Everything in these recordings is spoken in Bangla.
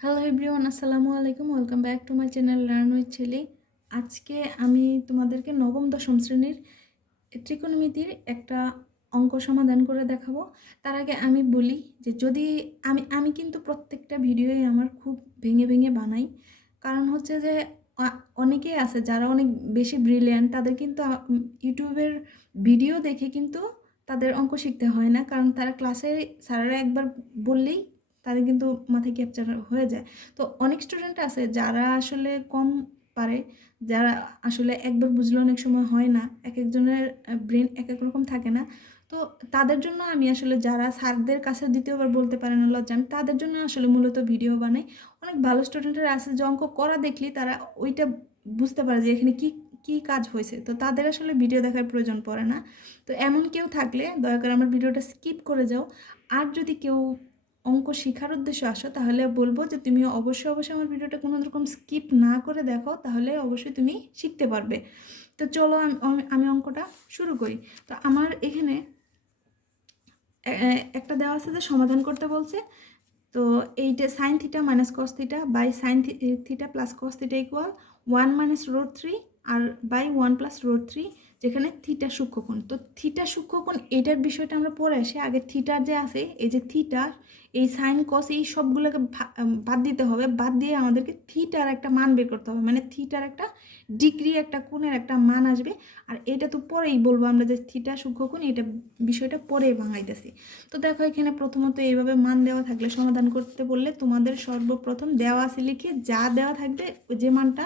হ্যালো এভরিওয়ান আসসালামু আলাইকুম। Welcome back to my channel learn with ছেলে আজকে আমি তোমাদেরকে নবম, দশম শ্রেণির ত্রিকোণমিতির একটা অঙ্ক সমাধান করে দেখাবো। তার আগে আমি বলি যে যদি আমি আমি কিন্তু প্রত্যেকটা ভিডিওই আমার খুব ভেঙে ভেঙে বানাই। কারণ হচ্ছে যে অনেকেই আছে যারা অনেক বেশি ব্রিলিয়ান্ট তাদের কিন্তু ইউটিউবের ভিডিও দেখে কিন্তু তাদের অঙ্ক শিখতে হয় না। কারণ তারা ক্লাসে স্যারেরা একবার বললেই তাদের কিন্তু মাথায় ক্যাপচার হয়ে যায়। তো অনেক স্টুডেন্ট আছে যারা আসলে কম পারে, যারা আসলে একবার বুঝলে অনেক সময় হয় না এক একজনের ব্রেন এক এক রকম থাকে না। তো তাদের জন্য আমি আসলে যারা স্যারদের কাছে দ্বিতীয়বার বলতে পারে না লজ্জা, আমি তাদের জন্য আসলে মূলত ভিডিও বানাই। অনেক ভালো স্টুডেন্টের আছে যে অঙ্ক করা দেখলি তারা ওইটা বুঝতে পারে যে এখানে কি কি কাজ হয়েছে। তো তাদের আসলে ভিডিও দেখার প্রয়োজন পড়ে না। তো এমন কেউ থাকলে দয়া করে আমার ভিডিওটা স্কিপ করে যাও। আর যদি কেউ অঙ্ক শেখার উদ্দেশ্যে আসো, তাহলে বলব যে তুমি অবশ্যই অবশ্যই আমার ভিডিওটা কোনো রকম স্কিপ না করে দেখো, তাহলে অবশ্যই তুমি শিখতে পারবে। তো চলো আমি- অঙ্কটা শুরু করি। তো আমার এখানে একটা দেওয়া আছে যে সমাধান করতে বলছে। তো এইটা sin theta minus cos theta by sin theta plus cos theta equal one minus root three R by one plus root three যেখানে থিটা সূক্ষ্মকোণ তো থিটা সূক্ষ্মকোণ এটার বিষয়টা আমরা পরে আসি। আগে থিটার যে আছে, এই যে থিটা, এই সাইন কস, এই সবগুলোকে বাদ দিতে হবে। বাদ দিয়ে আমাদেরকে থিটার একটা মান বের করতে হবে। মানে থিটার একটা ডিগ্রি, একটা কোণের একটা মান আসবে। আর এটা তো পরেই বলব আমরা যে থিটা সূক্ষ্মকোণ এটা বিষয়টা পরেই ভাঙাইতেছি। তো দেখো এখানে প্রথমত এইভাবে মান দেওয়া থাকলে, সমাধান করতে বললে তোমাদের সর্বপ্রথম দেওয়া আছে লিখে যা দেওয়া থাকবে যে মানটা,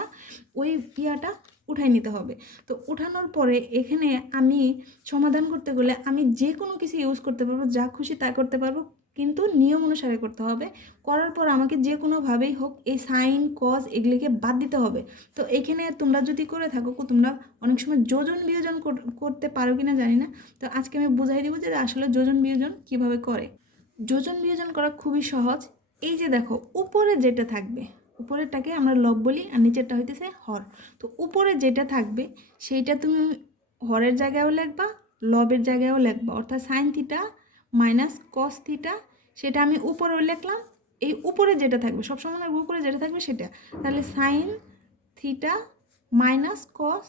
ওই ইয়াটা উঠাই নিতে হবে। তো উঠানোর পরে এখানে আমি সমাধান করতে গেলে আমি যে কোনো কিছু ইউজ করতে পারব, যা খুশি তা করতে পারব। কিন্তু নিয়ম অনুসারে করতে হবে। করার পর আমাকে যে কোনোভাবেই হোক এই সাইন কজ এগুলিকে বাদ দিতে হবে। তো এখানে তোমরা যদি করে থাকো তোমরা অনেক সময় যোজন বিয়োজন কর- করতে পারো কিনা জানি না। তো আজকে আমি বুঝাই দিব যে আসলে যোজন বিয়োজন কীভাবে করে। যোজন বিয়োজন করা খুবই সহজ। এই যে দেখো, উপরে যেটা থাকবে উপরেরটাকে আমরা লব বলি আর নিচেরটা হইতেছে হর। তো উপরে যেটা থাকবে, সেইটা তুমি হরের জায়গায়ও লেখবা, লবের জায়গায়ও লেখবা। অর্থাৎ sin theta minus cos theta সেটা আমি উপরেও লিখলাম। এই উপরে যেটা থাকবে, সবসময় উপরে যেটা থাকবে সেটা। তাহলে sin theta minus cos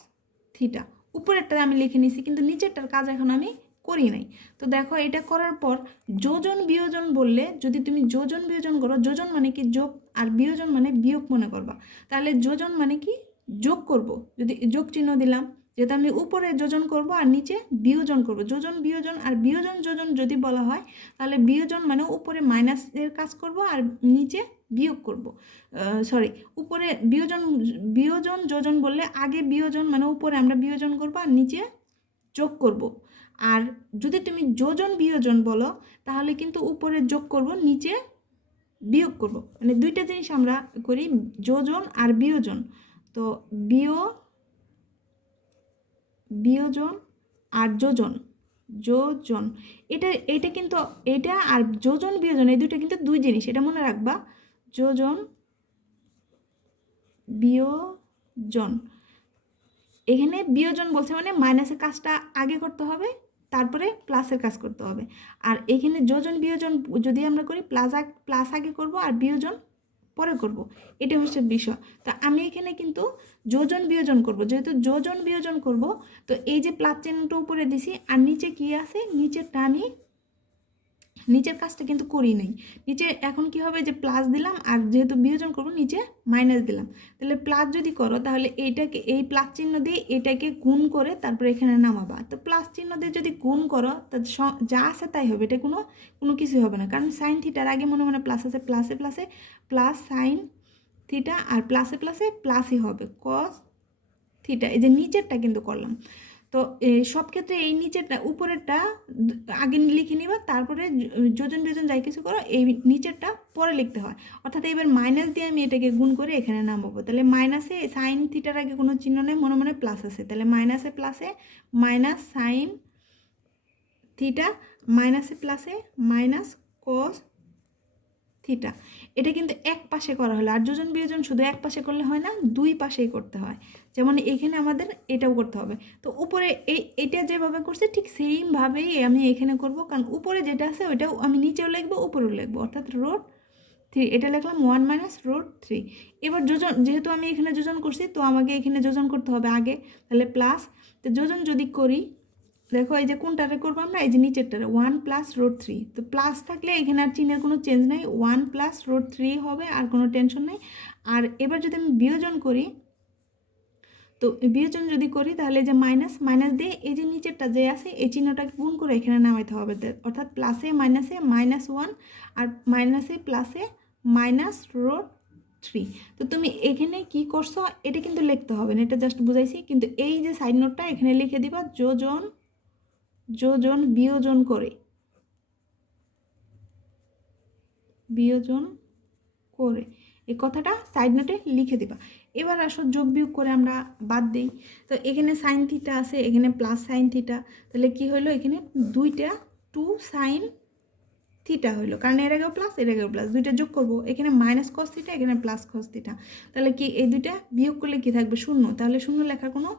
theta উপরেরটা আমি লিখে নিছি, কিন্তু নিচেরটার কাজ এখন আমি করি নাই। তো দেখো এটা করার পর যোজন বিয়োজন বললে যদি তুমি যোজন বিয়োজন করো, যোজন মানে কি যোগ আর বিয়োজন মানে বিয়োগ মনে করবা। তাহলে যোজন মানে কি? যোগ করব। যদি যোগ চিহ্ন দিলাম যেটা আমি উপরে যোজন করব আর নিচে বিয়োজন করব। যোজন বিয়োজন আর বিয়োজন যোজন যদি বলা হয়, তাহলে বিয়োজন মানে উপরে মাইনাসের কাজ করব আর নিচে বিয়োগ করব। সরি উপরে বিয়োজন বিয়োজন যোজন বললে আগে বিয়োজন মানে উপরে আমরা বিয়োজন করব আর নিচে যোগ করব। আর যদি তুমি যোজন বিয়োজন বলো, তাহলে কিন্তু উপরে যোগ করব, নিচে বিয়োগ করব। মানে দুইটা জিনিস আমরা করি, যোজন আর বিয়োজন। তো বিয়, বিয়োজন আর যোজন। যোজন, এটা এটা কিন্তু, এটা আর যোজন, বিয়োজন, এই দুইটা কিন্তু দুই জিনিস, এটা মনে রাখবা। যোজন, বিয়োজন। এখানে বিয়োজন বলছে মানে মাইনাসের কাজটা আগে করতে হবে তারপরে প্লাসের কাজ করতে হবে। আর এখানে যোজন বিয়োজন যদি আমরা করি, প্লাস প্লাস আগে করব আর বিয়োজন পরে করব এটা হচ্ছে বিষয়। তো আমি এখানে কিন্তু যোজন বিয়োজন করব, যেহেতু যোজন বিয়োজন করব, তো এই যে প্লাস চিহ্নটা উপরে দিছি, আর নিচে কি আছে? নিচে আমি নিচের কাজটা কিন্তু করি নাই। নিচে এখন কি হবে যে প্লাস দিলাম আর যেহেতু বিয়োজন করব নিচে মাইনাস দিলাম। তাহলে প্লাস যদি করো তাহলে এইটাকে, এই প্লাস চিহ্ন দিয়ে এটাকে গুণ করে তারপরে এখানে নামাবা। তো প্লাস চিহ্ন দিয়ে যদি গুণ করো তা যা আছে তাই হবে। এটা কোনো কোনো কিছু হবে না। কারণ সাইন থিটার আগে মনে মনে প্লাস আছে প্লাসে প্লাসে প্লাস সাইন থিটা আর প্লাসে প্লাসে প্লাসই হবে। কস থিটা এই যে নিচেরটা কিন্তু করলাম। তো সব ক্ষেত্রে এই নিচেরটা উপরেরটা আগে লিখে নিবা, তারপরে যোজন বিয়োজন যাই কিছু করো, এই নিচেরটা পরে লিখতে হয়। অর্থাৎ এবার মাইনাস দিয়ে আমি এটাকে গুণ করে এখানে নামাবো। তাহলে মাইনাসে সাইন থিটার আগে কোনো চিহ্ন নেই, মনে মনে প্লাস আছে। তাহলে মাইনাসে প্লাসে মাইনাস সাইন থিটা মাইনাসে প্লাসে মাইনাস কস থিটা। এটা কিন্তু এক পাশে করা হলো। আর যোজন বিয়োজন শুধু এক পাশে করলে হয় না, দুই পাশেই করতে হয়। যেমন এখানে আমাদের এটাও করতে হবে। তো উপরে এই, এটা যেভাবে করছে, ঠিক সেইমভাবেই আমি এখানে করব। কারণ উপরে যেটা আছে, ওইটাও আমি নিচেও লিখব, উপরেও লিখব। অর্থাৎ রোড থ্রি, এটা লিখলাম ওয়ান মাইনাস রোড থ্রি। এবার যোজন, যেহেতু আমি এখানে যোজন করছি, তো আমাকে এখানে যোজন করতে হবে আগে। তাহলে প্লাস, তো যোজন যদি করি দেখো, এই যে কোনটারে করব আমরা? এই যে নিচেরটারে। ওয়ান প্লাস রোড থ্রি তো প্লাস থাকলে এখানে আর চিহ্নের কোনো চেঞ্জ নাই। ওয়ান প্লাস রোড থ্রি হবে, আর কোনো টেনশন নেই। আর এবার যদি আমি বিয়োজন করি, তো বিয়োজন যদি করি, তাহলে যে মাইনাস মাইনাস দিয়ে এই যে নিচেরটা যে আছে, এই চিহ্নটাকে গুণ করে এখানে নামাইতে হবে। অর্থাৎ প্লাসে মাইনাসে মাইনাস ওয়ান আর মাইনাসে প্লাসে মাইনাস রোড থ্রি তো তুমি এখানে কি করছ? এটা কিন্তু লিখতে হবে না, এটা জাস্ট বুঝাইছি। কিন্তু এই যে সাইড নোটটা এখানে লিখে দিবা, যোজন যোজন বিয়োজন করে। বিয়োজন করে। এই কথাটা সাইড নোটে লিখে দিবা। এবার আসো যোগ বিয়োগ করে আমরা বাদ দিই। তো এখানে সাইন থিটা আছে, এখানে প্লাস সাইন থিটা তাহলে কি হলো এখানে দুইটা টু সাইন থিটা হইল। কারণ এর আগেও প্লাস এর আগেও প্লাস দুইটা যোগ করব। এখানে মাইনাস কস থিটা এখানে প্লাস কস থিটা তাহলে কি এই দুইটা বিয়োগ করলে কি থাকবে? শূন্য। তাহলে শূন্য লেখার কোনো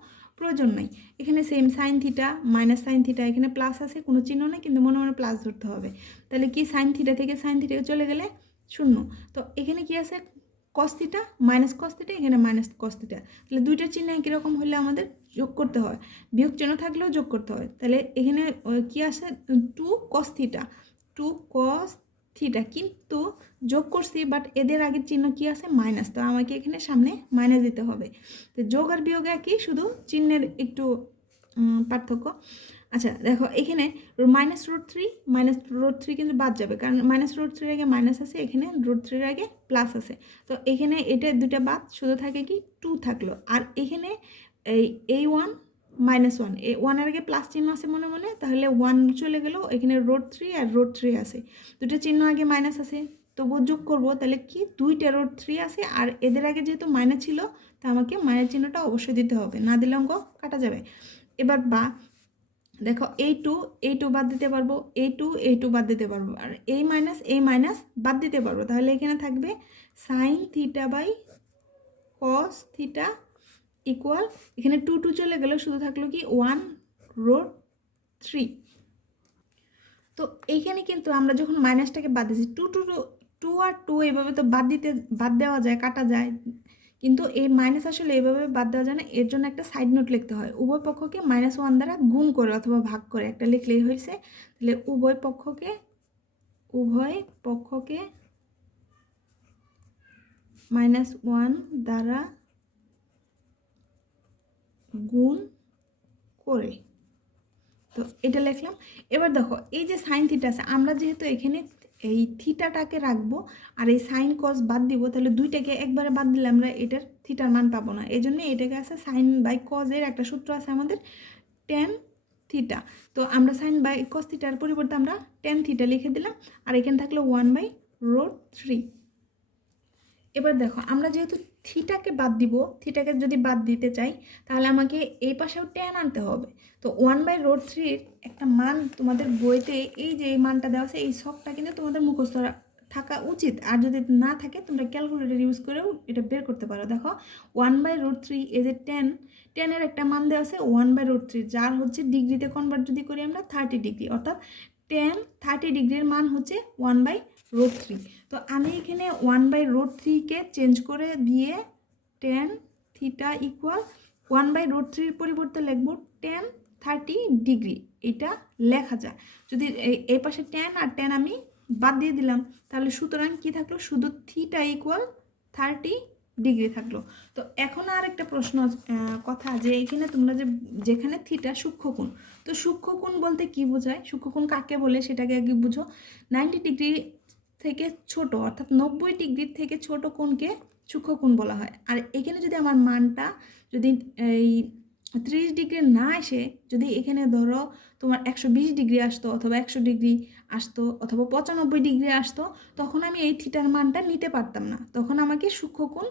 প্রয়োজন নাই। এখানে same sin theta minus sin theta এখানে প্লাস আছে, কোনো চিহ্ন নেই, কিন্তু মনে মনে প্লাস ধরতে হবে। তাহলে কি সাইন থিটা থেকে সাইন থিটা চলে গেলে? শূন্য। তো এখানে কি আছে? কস্তিটা মাইনাস কস্তিটা এখানে মাইনাস কস্তিটা তাহলে দুইটা চিহ্ন একই রকম হলে আমাদের যোগ করতে হয়। বিয়োগ চিহ্ন থাকলেও যোগ করতে হয়। তাহলে এখানে কি আছে? Two cos theta two cos theta. কিন্তু যোগ করছি বাট এদের আগের চিহ্ন কি আছে? মাইনাস। তো আমাকে এখানে সামনে মাইনাস দিতে হবে। তো যোগ আর বিয়োগ একই, শুধু চিহ্নের একটু পার্থক্য। আচ্ছা দেখো, এখানে minus root three, minus root three কিন্তু বাদ যাবে। কারণ মাইনাস রোড থ্রির আগে মাইনাস আছে, এখানে রোড থ্রির আগে প্লাস আছে। তো এখানে এটা দুটা বাদ, শুধু থাকে কি টু থাকল। আর এখানে এই এই ওয়ান মাইনাস ওয়ান এই ওয়ানের আগে প্লাস চিহ্ন আছে মনে মনে, তাহলে ওয়ান চলে গেল, এখানে রোড থ্রি আর রোড থ্রি আছে। দুটো চিহ্ন আগে মাইনাস আছে, তবুও যোগ করব, তাহলে কি? দুইটা রোড থ্রি আছে, আর এদের আগে যেহেতু মাইনাস ছিল, তা আমাকে মাইনাস চিহ্নটা অবশ্যই দিতে হবে, না দিলে অঙ্ক কাটা যাবে। এবার বা, দেখো এই টু এই টু বাদ দিতে পারব এই টু এই টু বাদ দিতে পারব, আর এই মাইনাস এই মাইনাস বাদ দিতে পারব, তাহলে এখানে থাকবে sin theta by cos theta equal এখানে টু টু চলে গেল শুধু থাকল কি ওয়ান রোড থ্রি তো এইখানে কিন্তু আমরা যখন মাইনাসটাকে বাদ দিচ্ছি টু টু টু টু আর টু এভাবে তো বাদ দিতে, বাদ দেওয়া যায়, কাটা যায়। কিন্তু এই মাইনাস আসলে এভাবে বাদ দেওয়া যায় না, এর জন্য একটা সাইড নোট লিখতে হয়। উভয় পক্ষকে মাইনাস ওয়ান দ্বারা গুণ করে অথবা ভাগ করে একটা লিখলেই হয়েছে। তাহলে উভয় পক্ষকে উভয় পক্ষকে মাইনাস ওয়ান দ্বারা গুণ করে। তো এটা লিখলাম। এবার দেখো, এই যে সাইন থিটা আছে, আমরা যেহেতু এখানে এই থিটাটাকে রাখব আর এই সাইন কস বাদ দিব, তাহলে দুইটাকে একবারে বাদ দিলে আমরা এটার থিটার মান পাবো না। এই জন্য এটাকে আছে সাইন বাই কজের একটা সূত্র আছে আমাদের টেন থিটা তো আমরা সাইন বাই কস থিটার পরিবর্তে আমরা টেন থিটা লিখে দিলাম, আর এখানে থাকল ওয়ান বাই রোড থ্রি এবার দেখো, আমরা যেহেতু থিটাকে বাদ দিব থিটাকে যদি বাদ দিতে চাই, তাহলে আমাকে এই পাশেও টেন আনতে হবে। তো ওয়ান বাই রোড থ্রির একটা মান তোমাদের বইতে এই যে এই মানটা দেওয়া আছে, এই শখটা কিন্তু তোমাদের মুখস্থ থাকা উচিত। আর যদি না থাকে, তোমরা ক্যালকুলেটর ইউজ করেও এটা বের করতে পারো। দেখো one by root three as a tan টেনের একটা মান দেওয়া আছে ওয়ান বাই রোড থ্রি যার হচ্ছে ডিগ্রিতে কনভার্ট যদি করি আমরা থার্টি ডিগ্রি অর্থাৎ টেন থার্টি ডিগ্রির মান হচ্ছে ওয়ান বাই রোড থ্রি তো আমি এখানে ওয়ান বাই রোড থ্রিকে চেঞ্জ করে দিয়ে tan theta equal one by root থ্রির পরিবর্তে লিখব টেন থার্টি ডিগ্রি এটা লেখা যায়। যদি এই পাশে টেন আর টেন আমি বাদ দিয়ে দিলাম, তাহলে সুতরাং কি থাকল? শুধু থিটা ইকুয়াল থার্টি ডিগ্রি থাকল। তো এখন আর একটা প্রশ্ন কথা যে এখানে তোমরা যে, যেখানে থিটা সূক্ষ্মকোণ তো সূক্ষ্মকোণ বলতে কি বোঝায়? সূক্ষ্মকোণ কাকে বলে? সেটাকে আগে বুঝো। নাইনটি ডিগ্রি থেকে ছোট, অর্থাৎ নব্বই ডিগ্রির থেকে ছোট কোণকে সূক্ষ্মকোণ বলা হয়। আর এখানে যদি আমার মানটা যদি, এই ত্রিশ ডিগ্রি না এসে যদি এখানে ধরো তোমার একশো বিশ ডিগ্রি আসতো অথবা একশো ডিগ্রি আসতো অথবা পঁচানব্বই ডিগ্রি আসতো, তখন আমি এই থিটার মানটা নিতে পারতাম না। তখন আমাকে সূক্ষ্মকোণ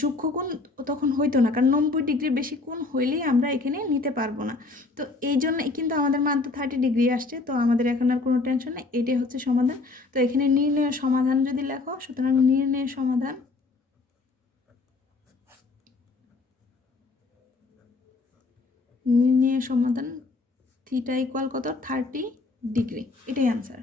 সূক্ষ্মকোণ তখন হইতো না, কারণ নব্বই ডিগ্রির বেশি কোণ হইলেই আমরা এখানে নিতে পারব না। তো এই জন্য কিন্তু আমাদের মান তো থার্টি ডিগ্রি আসছে, তো আমাদের এখন আর কোনো টেনশন নেই, এটাই হচ্ছে সমাধান। তো এখানে নির্ণয় সমাধান যদি লেখো, সুতরাং নির্ণয় সমাধান নির্ণয় সমাধান থিটা ইকুয়াল কত? থার্টি ডিগ্রি, এটাই অ্যান্সার